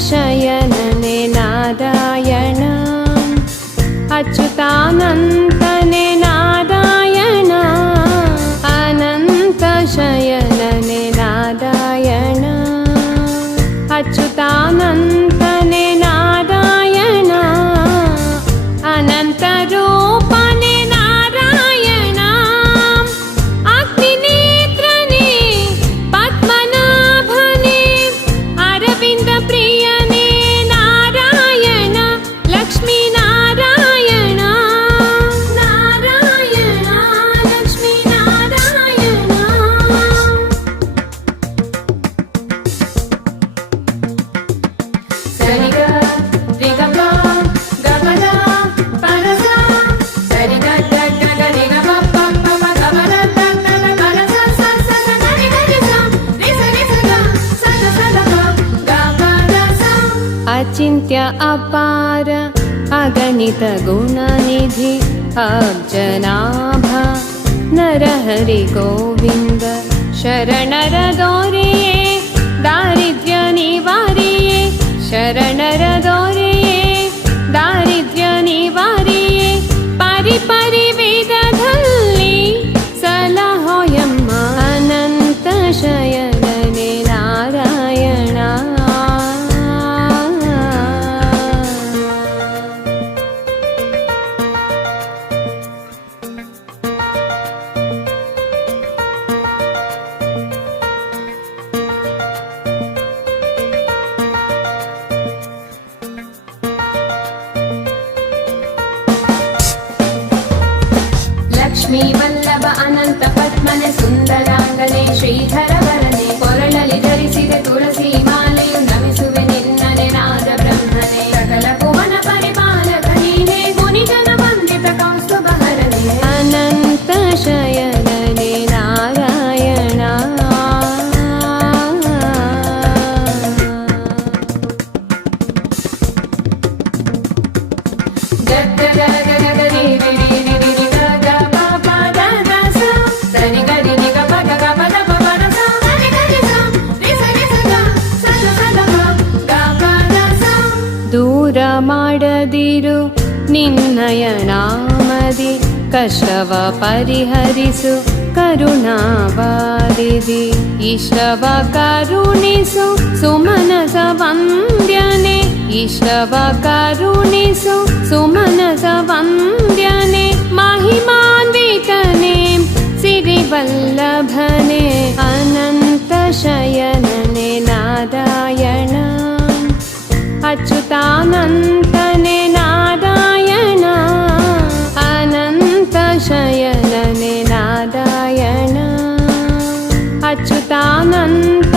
शयनने नारायण अच्युतानन्तने नारायण अनन्त शयनने नारायण अच्युतानन्तने नारायण अनन्तरूपने नारायण अग्निनेत्रने पद्मनाभने अरविन्दप्रियने नारायण लक्ष्मीनारायण नारायण लक्ष्मीनारायण सरिग रिगम गमद परस सरिग गग रिगम पप गमद तन परस स स गरि गरि स रि स ग स स गमद स अचिन्त्य अपार अगणित गुणनिधि अब्जनाभ नरहरि गोविन्द शरणर दोरिये दारिद्र्य निवारिये शरणर दोरिये दारिद्र्य निवारिये परि परि ವೇದದಲ್ಲಿ ಸಲಹೋಯಮ್ಮ ಅನಂತ ಶಯನನೆ ನಾರಾಯಣ लक्ष्मी वल्लभ अनंत पद्मने सुंदरांगने श्रीधर वरने कोरळली धरिसिದೆ ತುಳಸಿ ಮಾಲೆಯು ನಮಿಸುವೆ ನಿನ್ನನೆ ನಾದ ಬ್ರಹ್ಮನೆ ಸಕಲ ಭುವನ ಪರಿಪಾಲಕ ನೀನೇ ಮುನಿಜನ ವಂದಿತ ಕೌಸ್ತುಭ ಹರನೆ ಅನಂತ ಶಯನನೆ ನಾರಾಯಣ ಜಗ ಜಗ ಗರಿ ವಿರಿ ವಿರಿ ಗಗ ಪಾಪ ದದ ಸ ಸರಿ ಗರಿ ನಿಗ ಪಗ ಗ ಪದ ಪದ ಸ ಗರಿ ಗರಿ ಸ ರಿ ಸ ಗ ಸ ಸ ಗ ಪದ ಸ ದೂರ ಮಾಡದಿರು ನಿನ್ನಯ ನಾಮದಿ ಕಷ್ಟವ ಪರಿಹರಿಸು ಕರುಣಾವಾರಿಧಿ ಇಷ್ಟವ ಕರುಣಿಸು ಸುಮನಸ ವಂದ್ಯನೆ ಇಷ್ಟವ ಕರುಣಿಸು ಸುಮನಸ ವಂದ್ಯನೆ ಮಹಿಮಾನ್ವಿತನೆ ಸಿರಿವಲ್ಲಭನೆ ಅನಂತ ಶಯನನೆ ನಾರಾಯಣ ಅಚ್ಯುತಾನಂತನೆ ನಾರಾಯಣ ಅನಂತ ಶಯನನೆ ನಾರಾಯಣ ಅಚ್ಯುತಾನಂತ